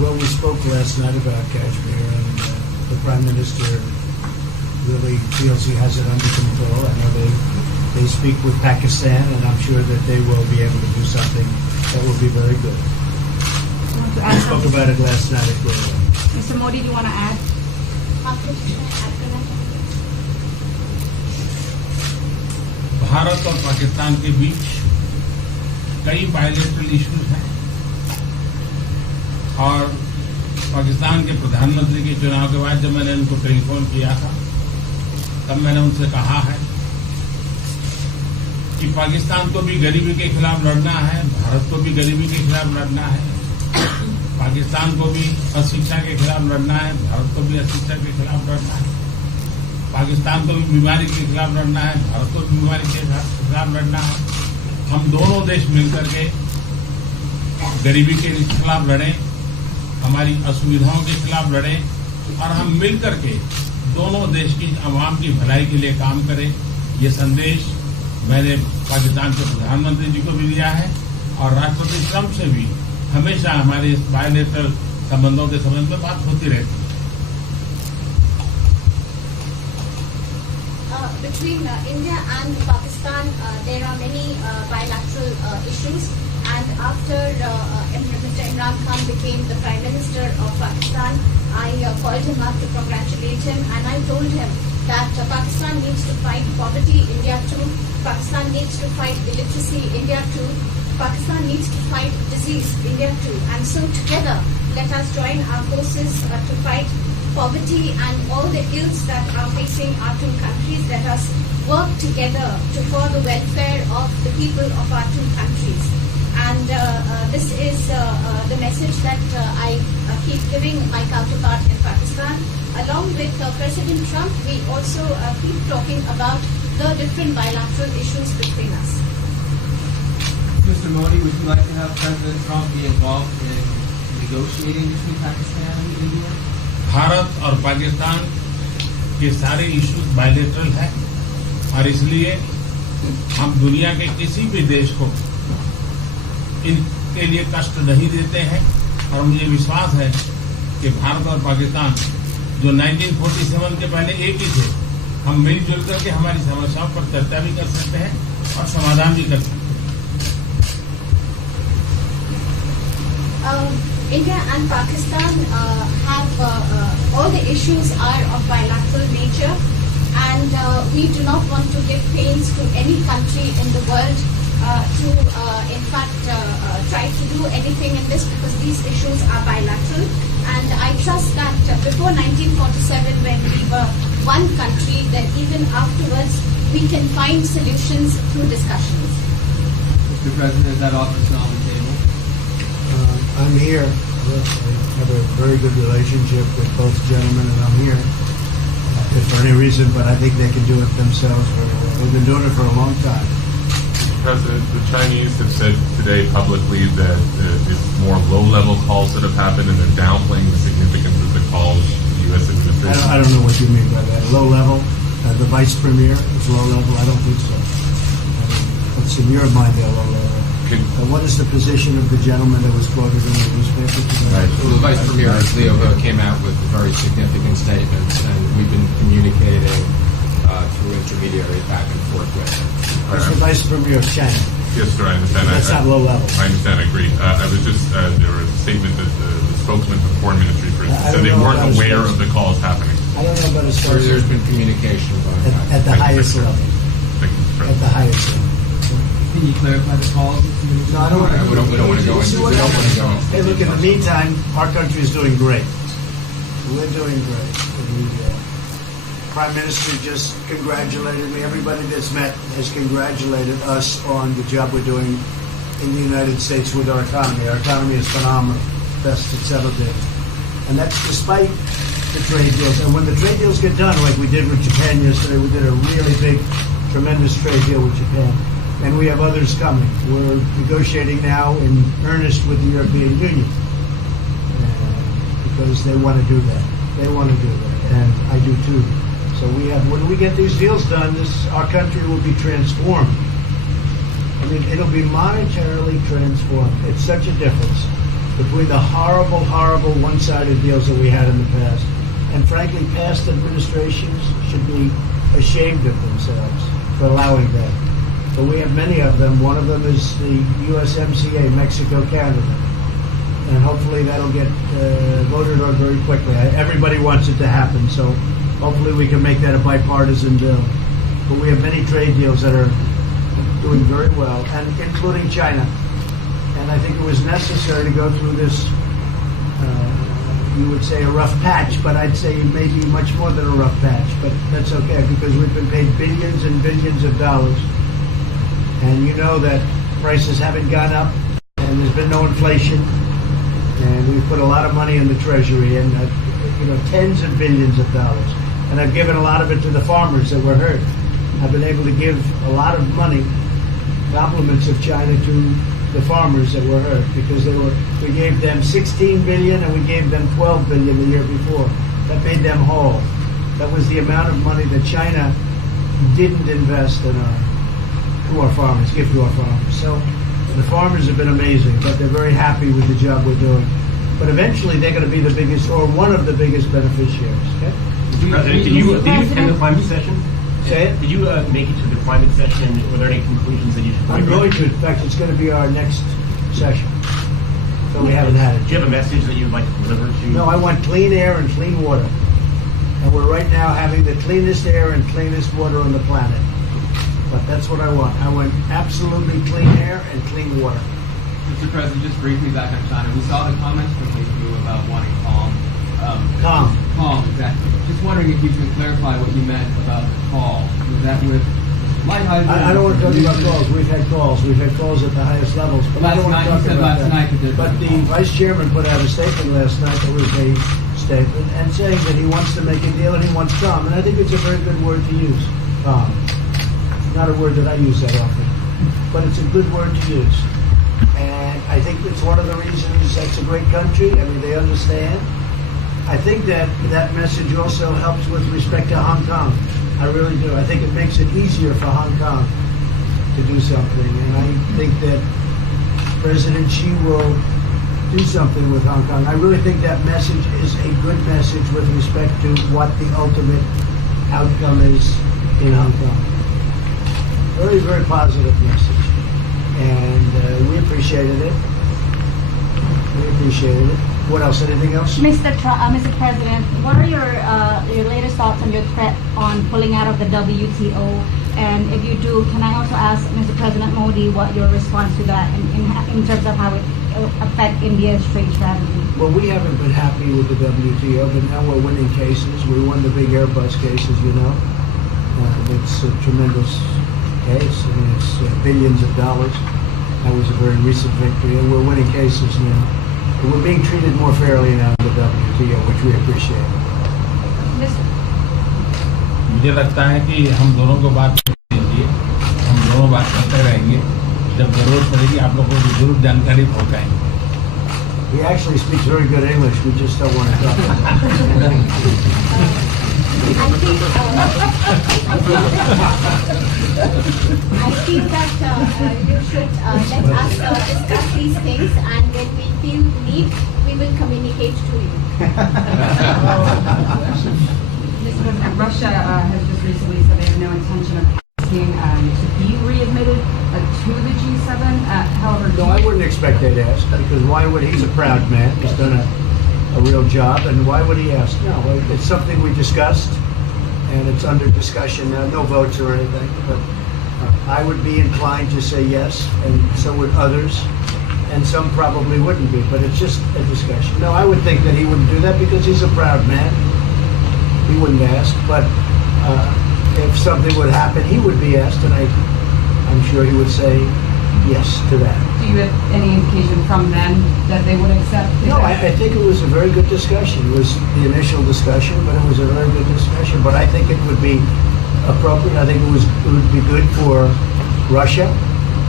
Well, we spoke last night about Kashmir, and the Prime Minister really feels he has it under control. I know they speak with Pakistan, and I'm sure that they will be able to do something that will be very good. We spoke about it last night at Grove. Mr. Modi, do you want to add? Bharat और पाकिस्तान के बीच कई bilateral issues हैं और पाकिस्तान के प्रधानमंत्री के चुनाव के बाद जब मैंने उनको टेलीफोन किया था तब मैंने उनसे कहा है कि पाकिस्तान को भी गरीबी के खिलाफ लड़ना है, भारत को भी गरीबी के खिलाफ लड़ना है, पाकिस्तान को भी अशिक्षा के खिलाफ लड़ना है, भारत को भी अशिक्षा के खिलाफ लड़ना है, पाकिस्तान को भी बीमारी के खिलाफ लड़ना है, भारत को भी बीमारी के खिलाफ लड़ना है। हम दोनों देश मिलकर के गरीबी के खिलाफ लड़ें, हमारी असुविधाओं के खिलाफ लड़ें और हम मिलकर के दोनों देश की आवाम की भलाई के लिए काम करें। ये संदेश मैंने पाकिस्तान के प्रधानमंत्री जी को भी दिया है और राष्ट्रपति ट्रंप से भी हमेशा हमारे इस बायलैटरल संबंधों के संबंध में बात होती रहती है। Between India and Pakistan, there are many bilateral issues. And after Mr. Imran Khan became the Prime Minister of Pakistan, I called him up to congratulate him, and I told him that Pakistan needs to fight poverty, India too. Pakistan needs to fight illiteracy, India too. Pakistan needs to fight disease, India too. And so together, let us join our forces to fight poverty and all the ills that are facing our two countries. Let us work together for the welfare of the people of our two countries. And this is the message that I keep giving my counterpart in Pakistan. Along with President Trump, we also keep talking about the different bilateral issues between us. Mr. Modi, would you like to have President Trump be involved in negotiating between Pakistan and India? Bharat और पाकिस्तान के सारे issues bilateral हैं और इसलिए हम दुनिया के किसी भी देश को इनके लिए कष्ट नहीं देते हैं और मुझे विश्वास है कि भारत और पाकिस्तान जो 1947 के पहले एक ही थे, हम मिलजुल करके हमारी समस्याओं पर चर्चा भी कर सकते हैं और समाधान भी कर सकते हैं। India and Pakistan have all the issues are of bilateral nature, and we do not want to give pains to any country in the world to in fact try to do anything in this, because these issues are bilateral. And I trust that before 1947, when we were one country, then even afterwards we can find solutions through discussions. Mr. President, is that offer still on the table? I'm here. I have a very good relationship with both gentlemen, and I'm here if for any reason, but I think they can do it themselves very well. They've been doing it for a long time. President, the Chinese have said today publicly that it's more low-level calls that have happened, and they're downplaying the significance of the calls the U.S. administration. I don't know what you mean by that. Low level? The vice premier is low level? I don't think so. What's in your mind, they're low level? What is the position of the gentleman that was quoted in the newspaper today? Right. Well, the Vice Premier, Leo, came out with very significant statements, and we've been communicating through intermediaries back and forth with him. That's the Vice Premier of China. Yes, sir, I understand. That's not low level. I understand, I agree. I was just, there was a statement that the spokesman for the Foreign Ministry, for instance, said they weren't aware of the calls happening. I don't know about his So there's been communication going on. at the highest level. Thank you, Mr. At the highest level. Can you clarify the calls? No, I don't want to. We don't want to go into. We don't want to go into. Hey, look, in the meantime, our country is doing great. We're doing great. The Prime Minister just congratulated me. Everybody that's met has congratulated us on the job we're doing in the United States with our economy. Our economy is phenomenal, best it's ever been. And that's despite the trade deals. And when the trade deals get done, like we did with Japan yesterday, we did a really big, tremendous trade deal with Japan. And we have others coming. We're negotiating now in earnest with the European Union because they want to do that. They want to do that, and I do too. So we have. When we get these deals done, our country will be transformed. I mean, it'll be monetarily transformed. It's such a difference. between the horrible, horrible one-sided deals that we had in the past. And frankly, past administrations should be ashamed of themselves for allowing that. But we have many of them. One of them is the USMCA, Mexico-Canada. And hopefully that'll get voted on very quickly. Everybody wants it to happen, so hopefully we can make that a bipartisan bill. But we have many trade deals that are doing very well, and including China. And I think it was necessary to go through this, you would say a rough patch, but I'd say maybe much more than a rough patch. But that's okay, because we've been paid billions and billions of dollars. And you know that prices haven't gone up, and there's been no inflation. And we've put a lot of money in the Treasury, and tens of billions of dollars. And I've given a lot of it to the farmers that were hurt. I've been able to give a lot of money, compliments of China, to the farmers that were hurt, because we gave them 16 billion and we gave them 12 billion the year before. That made them whole. That was the amount of money that China didn't invest in to our farmers, give to our farmers. So the farmers have been amazing, but they're very happy with the job we're doing. But eventually they're going to be the biggest, or one of the biggest beneficiaries. Okay? Mr. President, did you attend the climate session? Say it? Did you make it to the climate session? Were there any conclusions that you should I'm going to. In fact, it's going to be our next session. So we haven't had it. Do you have a message that you'd like to deliver to? No, I want clean air and clean water. And we're right now having the cleanest air and cleanest water on the planet. But that's what I want. I want absolutely clean air and clean water. Mr. President, just briefly back on China. We saw the comments from you about wanting calm. Calm, exactly. Just wondering if you could clarify what you meant about the call. Was that with light hydrogen? I don't want to talk about calls. We've had calls. We've had calls at the highest levels. But I don't want to talk about that. But the Vice Chairman put out a statement last night that was a statement and saying that he wants to make a deal and he wants calm. And I think it's a very good word to use, calm. Not a word that I use that often, but it's a good word to use. And I think it's one of the reasons it's a great country. I mean, they understand. I think that message also helps with respect to Hong Kong. I really do. I think it makes it easier for Hong Kong to do something. And I think that President Xi will do something with Hong Kong. I really think that message is a good message with respect to what the ultimate outcome is in Hong Kong. Very, very positive message. And we appreciated it. We appreciated it. What else? Anything else? Mr. President, what are your latest thoughts on your threat on pulling out of the WTO? And if you do, can I also ask Mr. President Modi what your response to that in terms of how it affect India's trade strategy? Well, we haven't been happy with the WTO, but now we're winning cases. We won the big Airbus cases, you know. It's a tremendous case. I mean, it's billions of dollars. That was a very recent victory, and we're winning cases now. But we're being treated more fairly now in the WTO, which we appreciate. मुझे लगता है कि हम दोनों को बात कीजिए, हम दोनों बात करते रहेंगे. जब जरूरत पड़ेगी आप लोगों को जरूर जानकारी पहुंचाएंगे. He actually speaks very good English. We just don't want to talk about it. I feel that you should let us discuss these things, and when we feel need, we will communicate to you. Mr. President, Russia has just recently said they have no intention of asking to be readmitted to the G7. However, No, I wouldn't expect that to ask, because why would he's a proud man. He's done a real job, and why would he ask? No, it's something we discussed, and it's under discussion now. No votes or anything, but I would be inclined to say yes, and so would others, and some probably wouldn't be, but it's just a discussion. No, I would think that he wouldn't do that because he's a proud man. He wouldn't ask, but if something would happen, he would be asked, and I'm sure he would say yes to that. do you have any indication from them that they would accept? No, I think it was a very good discussion. It was the initial discussion, but it was a very good discussion. But I think it would be appropriate. I think it would be good for Russia.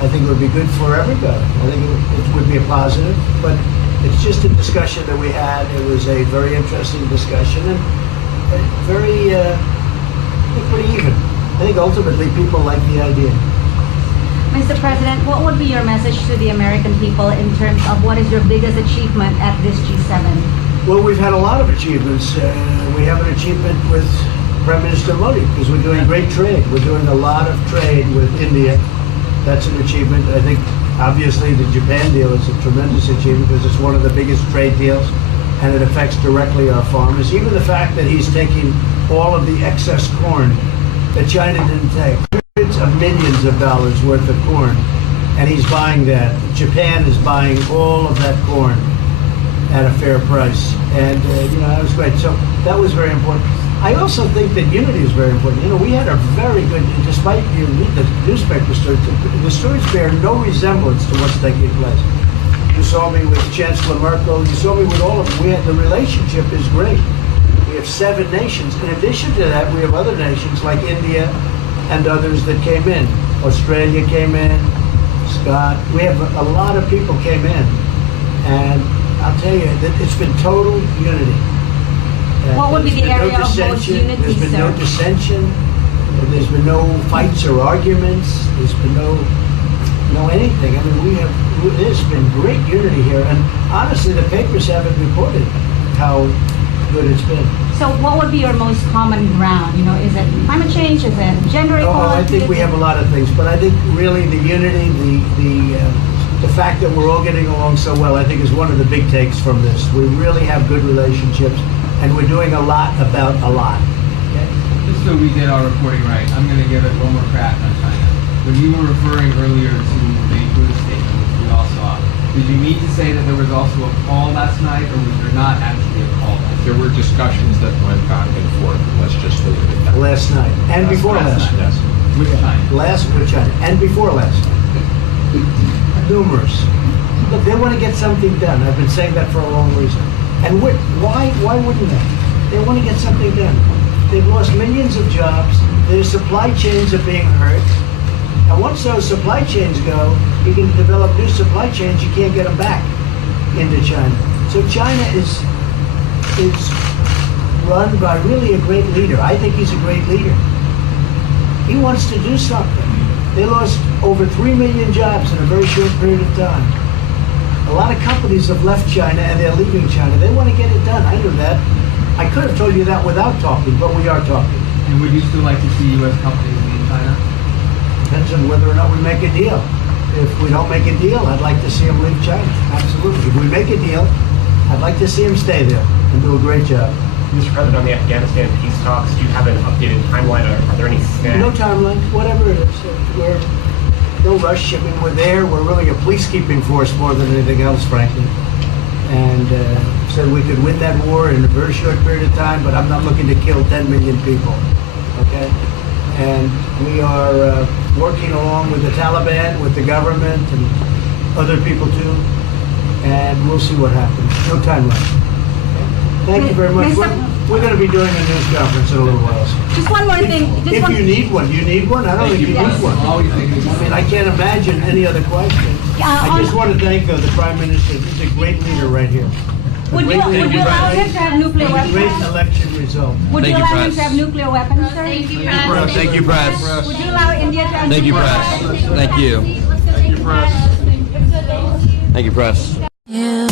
I think it would be good for everybody. I think it would be a positive. But it's just a discussion that we had. It was a very interesting discussion and very, pretty even. I think ultimately people like the idea. Mr. President, what would be your message to the American people in terms of what is your biggest achievement at this G7? Well, we've had a lot of achievements. We have an achievement with Prime Minister Modi because we're doing great trade. We're doing a lot of trade with India. That's an achievement. I think, obviously, the Japan deal is a tremendous achievement because it's one of the biggest trade deals, and it affects directly our farmers. Even the fact that he's taking all of the excess corn that China didn't take, hundreds of millions of dollars worth of corn, and he's buying that. Japan is buying all of that corn at a fair price, and that was great. So that was very important. I also think that unity is very important. We had a very good, despite you read the newspaper stories, the stories bear no resemblance to what's taking place. You saw me with Chancellor Merkel. You saw me with all of them. The relationship is great. We have 7 nations. In addition to that, we have other nations like India and others that came in. Australia came in, Scott. We have a lot of people came in. And I'll tell you that it's been total unity. What would be the area of most unity, There's been sir? no dissension. There's been no fights or arguments. There's been no anything. I mean, there's been great unity here. And honestly, the papers haven't reported how good it's been. So what would be your most common ground? Is it climate change? Is it gender equality? I think we have a lot of things, but I think really the unity, the fact that we're all getting along so well, I think is one of the big takes from this. We really have good relationships, and we're doing a lot about a lot. Okay? Just so we get our reporting right, I'm going to give it one more crack on China. When you were referring earlier to the Buddha statement, which we all saw, did you mean to say that there was also a call last night, or was there not actually a call last night? There were discussions that went back and forth. Let's just leave it at that. Last night, and before last night. Yes. With China? Last with China, and before last night. Numerous. Look, they want to get something done. I've been saying that for a long reason. And why wouldn't they? They want to get something done. They've lost millions of jobs. Their supply chains are being hurt. And once those supply chains go, you can develop new supply chains. You can't get them back into China. So China is run by really a great leader. I think he's a great leader. He wants to do something. They lost over 3 million jobs in a very short period of time. A lot of companies have left China and they're leaving China. They want to get it done. I knew that. I could have told you that without talking, but we are talking. And would you still like to see U.S. companies leave China? Depends on whether or not we make a deal. If we don't make a deal, I'd like to see them leave China. Absolutely. If we make a deal, I'd like to see them stay there and do a great job. Mr. President, on the Afghanistan peace talks, do you have an updated timeline? Are there any snags? No timeline, whatever it is. We're no rush. I mean, we're there. We're really a peacekeeping force more than anything else, frankly. And said we could win that war in a very short period of time, but I'm not looking to kill 10 million people. Okay? And we are working along with the Taliban, with the government, and other people too. And we'll see what happens. No timeline. Thank you very much. We're going to be doing a news conference in a little while. Just one more thing. If you need one, do you need one? I don't think you need one. I mean, I can't imagine any other question. I just want to thank the Prime Minister. He's a great leader right here. Would you allow him to have nuclear Great weapons? election result. Would you allow him to have nuclear weapons, sir? Thank you, press. Would you allow India to have Thank you, nuclear press. weapons? Thank you. Thank you, press. You